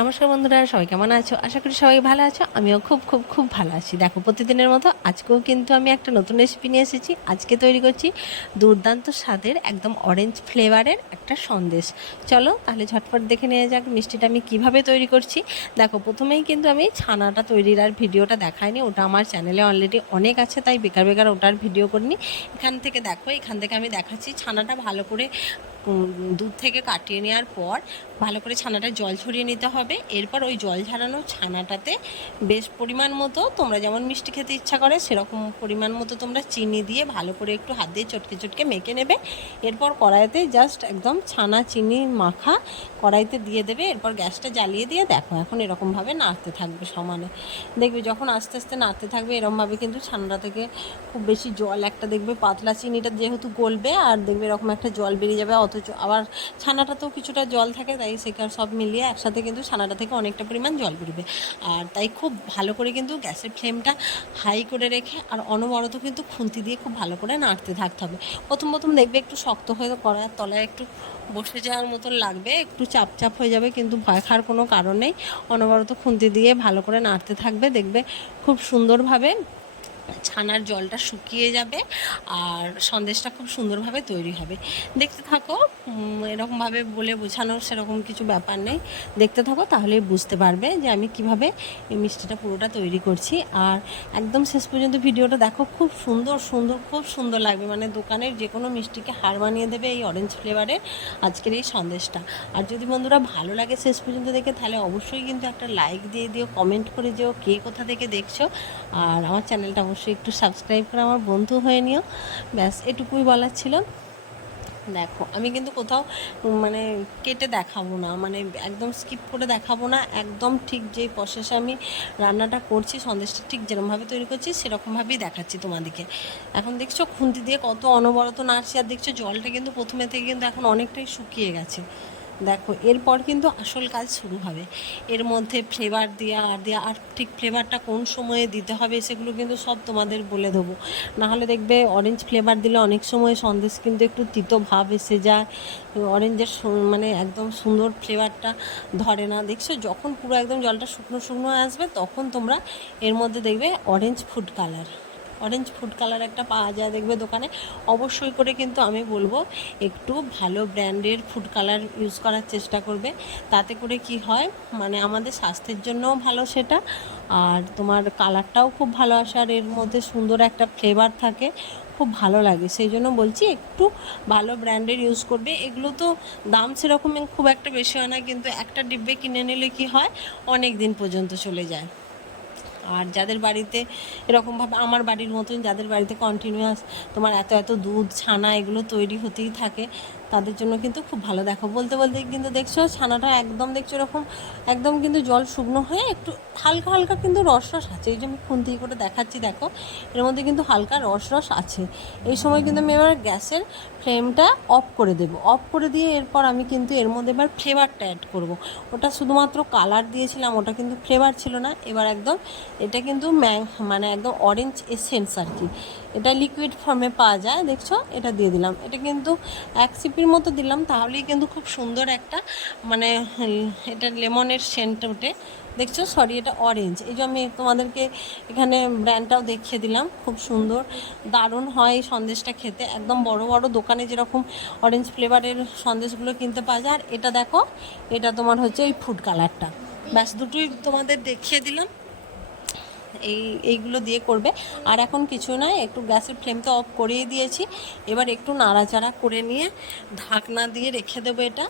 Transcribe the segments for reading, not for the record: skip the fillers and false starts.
নমস্কার বন্ধুরা, সবাই কেমন আছো? আশা করি সবাই ভালো আছো। আমিও খুব খুব খুব ভালো আছি। দেখো, প্রতিদিনের মতো আজকেও কিন্তু আমি একটা নতুন রেসিপি নিয়ে এসেছি। আজকে তৈরি করছি দুর্দান্ত স্বাদের একদম অরেঞ্জ ফ্লেভারের একটা সন্দেশ। চলো তাহলে ঝটপট দেখে নিয়ে যাক মিষ্টিটা আমি কিভাবে তৈরি করছি। দেখো, প্রথমেই কিন্তু আমি ছানাটা তৈরির আর ভিডিওটা দেখাইনি, ওটা আমার চ্যানেলে অলরেডি অনেক আছে, তাই বেকার বেকার ওটার ভিডিও করিনি। এখান থেকে দেখো, এখান থেকে আমি দেখাচ্ছি ছানাটা ভালো করে দুধ থেকে কাটিয়ে নেওয়ার পর ভালো করে ছানাটা জল ছড়িয়ে নিতে হবে। এরপর ওই জল ঝরানো ছানাটাতে বেশ পরিমাণ মতো, তোমরা যেমন মিষ্টি খেতে ইচ্ছা করে সেরকম পরিমাণ মতো তোমরা চিনি দিয়ে ভালো করে একটু হাত দিয়ে চটকে চটকে মেখে নেবে। এরপর কড়াইতে জাস্ট একদম ছানা চিনি মাখা কড়াইতে দিয়ে দেবে। এরপর গ্যাসটা জ্বালিয়ে দিয়ে দেখো এখন এরকমভাবে নাড়তে থাকবে সমানে। দেখবে যখন আস্তে আস্তে নাড়তে থাকবে এরকমভাবে কিন্তু ছানাটা থেকে খুব বেশি জল একটা দেখবে, পাতলা চিনিটা যেহেতু গলবে আর দেখবে এরকম একটা জল বেরিয়ে যাবে, অথচ আবার ছানাটাতেও কিছুটা জল থাকে, তাই সেখানে সব মিলিয়ে একসাথে কিন্তু ছানাটা থেকে অনেকটা পরিমাণ জল বেরোবে। আর তাই খুব ভালো করে কিন্তু গ্যাসের ফ্লেমটা হাই করে রেখে আর অনবরত কিন্তু খুন্তি দিয়ে খুব ভালো করে নাড়তে থাকতে হবে। প্রথম প্রথম দেখবে একটু শক্ত হয়ে কড়াইয়ের তলায় একটু বসে যাওয়ার মতন লাগবে, একটু চাপ চাপ হয়ে যাবে, কিন্তু ভয় খাওয়ার কোনো কারণ নেই। অনবরত খুন্তি দিয়ে ভালো করে নাড়তে থাকবে, দেখবে খুব সুন্দরভাবে ছানার জলটা শুকিয়ে যাবে আর সন্দেশটা খুব সুন্দরভাবে তৈরি হবে। দেখতে থাকো, এরকমভাবে বলে বোঝানোর সেরকম কিছু ব্যাপার নেই, দেখতে থাকো তাহলেই বুঝতে পারবে যে আমি কিভাবে এই মিষ্টিটা পুরোটা তৈরি করছি। আর একদম শেষ পর্যন্ত ভিডিওটা দেখো, খুব সুন্দর সুন্দর খুব সুন্দর লাগবে, মানে দোকানের যে কোনো মিষ্টিকে হার মানিয়ে দেবে এই অরেঞ্জ ফ্লেভারের আজকের এই সন্দেশটা। আর যদি বন্ধুরা ভালো লাগে শেষ পর্যন্ত দেখে, তাহলে অবশ্যই কিন্তু একটা লাইক দিয়ে দিও, কমেন্ট করে যেও কে কোথা থেকে দেখছো, আর আমার চ্যানেলটা অবশ্যই একটু সাবস্ক্রাইব করে আমার বন্ধু হয়ে নিও। ব্যাস এটুকুই বলার ছিল। দেখো, আমি কিন্তু কোথাও মানে কেটে দেখাবো না, মানে একদম স্কিপ করে দেখাবো না, একদম ঠিক যেই প্রসেসে আমি রান্নাটা করছি সন্দেশটা ঠিক যেরকমভাবে তৈরি করছি সেরকমভাবেই দেখাচ্ছি তোমাদেরকে। এখন দেখছো খুন্তি দিয়ে কত অনবরত নাড়ছি, আর দেখছো জলটা কিন্তু প্রথমে থেকে কিন্তু এখন অনেকটাই শুকিয়ে গেছে। দেখো, এরপর কিন্তু আসল কাজ শুরু হবে, এর মধ্যে ফ্লেভার দেওয়া আর ঠিক ফ্লেভারটা কোন সময়ে দিতে হবে সেগুলো কিন্তু সব তোমাদের বলে দেবো। নাহলে দেখবে অরেঞ্জ ফ্লেভার দিলে অনেক সময় সন্দেশ কিন্তু একটু তিতো ভাব এসে যায়, অরেঞ্জের মানে একদম সুন্দর ফ্লেভারটা ধরে না। দেখছো যখন পুরো একদম জলটা শুকনো শুকনো আসবে তখন তোমরা এর মধ্যে দেখবে অরেঞ্জ ফুড কালার একটা পাওয়া যায় দেখবে দোকানে, অবশ্যই করে কিন্তু আমি বলবো একটু ভালো ব্র্যান্ডের ফুড কালার ইউজ করার চেষ্টা করবে। তাতে করে কি হয়, মানে আমাদের স্বাস্থ্যের জন্যও ভালো সেটা, আর তোমার কালারটাও খুব ভালো আসে, আর এর মধ্যে সুন্দর একটা ফ্লেভার থাকে, খুব ভালো লাগে। সেই জন্য বলছি একটু ভালো ব্র্যান্ডের ইউজ করবে। এগুলো তো দাম সেরকম খুব একটা বেশি হয় না, কিন্তু একটা ডিব্বে কিনে নিলে কি হয়, অনেক দিন পর্যন্ত চলে যায়। আর যাদের বাড়িতে এরকমভাবে আমার বাড়ির মতন, যাদের বাড়িতে কন্টিনিউয়াস তোমার এত এত দুধ ছানা এগুলো তৈরি হতেই থাকে, তাদের জন্য কিন্তু খুব ভালো। দেখো, বলতে বলতে কিন্তু দেখছো ছানাটা একদম দেখছো এরকম একদম কিন্তু জল শুকনো হয়ে একটু হালকা হালকা কিন্তু রস রস আছে, এই যে আমি খুন্তি করে দেখাচ্ছি, দেখো এর মধ্যে কিন্তু হালকা রস রস আছে। এই সময় কিন্তু আমি এবার গ্যাসের ফ্লেমটা অফ করে দেবো, অফ করে দিয়ে এরপর আমি কিন্তু এর মধ্যে এবার ফ্লেভারটা অ্যাড করব। ওটা শুধুমাত্র কালার দিয়েছিলাম, ওটা কিন্তু ফ্লেভার ছিল না। এবার একদম এটা কিন্তু মানে একদম অরেঞ্জ এসেন্স আর কি, এটা লিকুইড ফর্মে পাওয়া যায়, দেখছো এটা দিয়ে দিলাম। এটা কিন্তু এক সিপির মতো দিলাম, তাহলেই কিন্তু খুব সুন্দর একটা মানে এটা লেমনের সেন্ট ওঠে। দেখছো, সরি এটা অরেঞ্জ, এই যে আমি তোমাদেরকে এখানে ব্র্যান্ডটাও দেখিয়ে দিলাম, খুব সুন্দর দারুণ হয় এই সন্দেশটা খেতে, একদম বড় বড় দোকানে যেরকম অরেঞ্জ ফ্লেভারের সন্দেশগুলো কিনতে পাওয়া যায়। আর এটা দেখো, এটা তোমার হচ্ছে এই ফুড কালারটা। ব্যাস দুটোই তোমাদের দেখিয়ে দিলাম, এইগুলো দিয়ে করবে। আর এখন কিছু নয়, একটু গ্যাসের ফ্লেমটা অফ করিয়ে দিয়েছি, এবার একটু নাড়াচাড়া করে নিয়ে ঢাকনা দিয়ে রেখে দেবো। এটা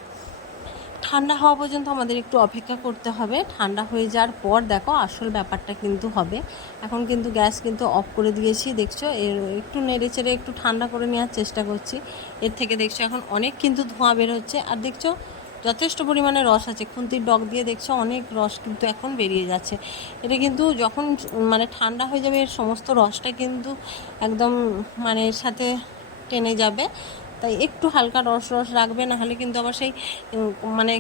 ঠান্ডা হওয়া পর্যন্ত আমাদের একটু অপেক্ষা করতে হবে। ঠান্ডা হয়ে যাওয়ার পর দেখো আসল ব্যাপারটা কিন্তু হবে। এখন কিন্তু গ্যাস কিন্তু অফ করে দিয়েছি, দেখছো এর একটু নেড়ে চেড়ে একটু ঠান্ডা করে নেওয়ার চেষ্টা করছি। এর থেকে দেখছো এখন অনেক কিন্তু ধোঁয়া বের হচ্ছে, আর দেখছো যথেষ্ট পরিমাণে রস আছে, খুন্তির ডগ দিয়ে দেখছো অনেক রস কিন্তু এখন বেরিয়ে যাচ্ছে। এটা কিন্তু যখন মানে ঠান্ডা হয়ে যাবে এর সমস্ত রসটা কিন্তু একদম মানে এর সাথে টেনে যাবে, তাই একটু হালকা রস রস রাখবে, নাহলে কিন্তু আবার সেই মানে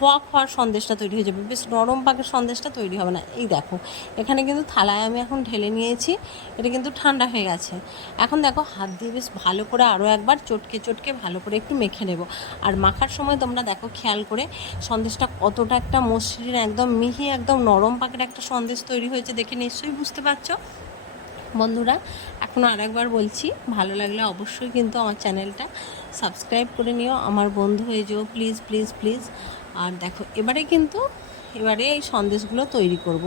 খোয়া খোয়ার সন্দেশটা তৈরি হয়ে যাবে, বেশ নরম পাকের সন্দেশটা তৈরি হবে না। এই দেখো এখানে কিন্তু থালায় আমি এখন ঢেলে নিয়েছি, এটা কিন্তু ঠান্ডা হয়ে গেছে। এখন দেখো হাত দিয়ে বেশ ভালো করে আরও একবার চটকে চটকে ভালো করে একটু মেখে নেব। আর মাখার সময় তোমরা দেখো খেয়াল করে সন্দেশটা কতটা একটা মসৃণ, একদম মিহি, একদম নরম পাকের একটা সন্দেশ তৈরি হয়েছে, দেখে নিশ্চয়ই বুঝতে পারছো। বন্ধুরা এখনও আরেকবার বলছি, ভালো লাগলে অবশ্যই কিন্তু আমার চ্যানেলটা সাবস্ক্রাইব করে নিও, আমার বন্ধু হয়ে যেও প্লিজ প্লিজ প্লিজ। আর দেখো এবারে এই সন্দেশগুলো তৈরি করব।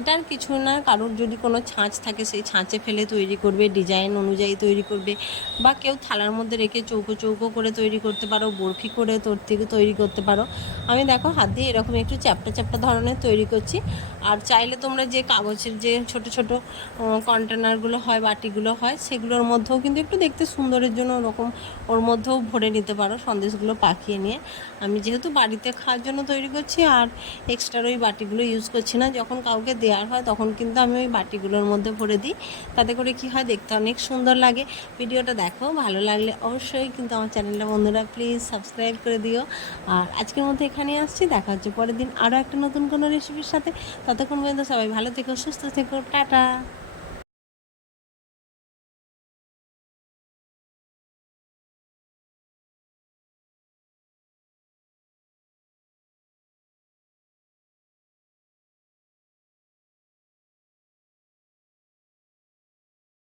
এটার কিছু না, কারোর যদি কোনো ছাঁচ থাকে সেই ছাঁচে ফেলে তৈরি করবে, ডিজাইন অনুযায়ী তৈরি করবে, বা কেউ থালার মধ্যে রেখে চৌকো চৌকো করে তৈরি করতে পারো, বরফি করে তোর থেকে তৈরি করতে পারো। আমি দেখো হাত দিয়ে এরকম একটু চ্যাপটা চ্যাপটা ধরনের তৈরি করছি। আর চাইলে তোমরা যে কাগজের যে ছোট ছোট কন্টেনারগুলো হয়, বাটিগুলো হয়, সেগুলোর মধ্যেও কিন্তু একটু দেখতে সুন্দরের জন্য ওরকম ওর মধ্যেও ভরে নিতে পারো সন্দেশগুলো পাকিয়ে নিয়ে। আমি যেহেতু বাড়িতে খাওয়ার জন্য তৈরি করছি আর এক্সট্রার ওই বাটিগুলো ইউজ করছি না, যখন কাউকে দেওয়ার হয় তখন কিন্তু আমি ওই বাটিগুলোর মধ্যে ভরে দিই। তাতে করে কি হয়, দেখতে অনেক সুন্দর লাগে। ভিডিওটা দেখো, ভালো লাগলে অবশ্যই কিন্তু আমার চ্যানেলটা বন্ধুরা প্লিজ সাবস্ক্রাইব করে দিও। আর আজকের মধ্যে এখানে আসছি, দেখা হচ্ছে পরের দিন আরও একটা নতুন কোনো রেসিপির সাথে। ততক্ষণ পর্যন্ত সবাই ভালো থেকো, সুস্থ থেকো, টাটা।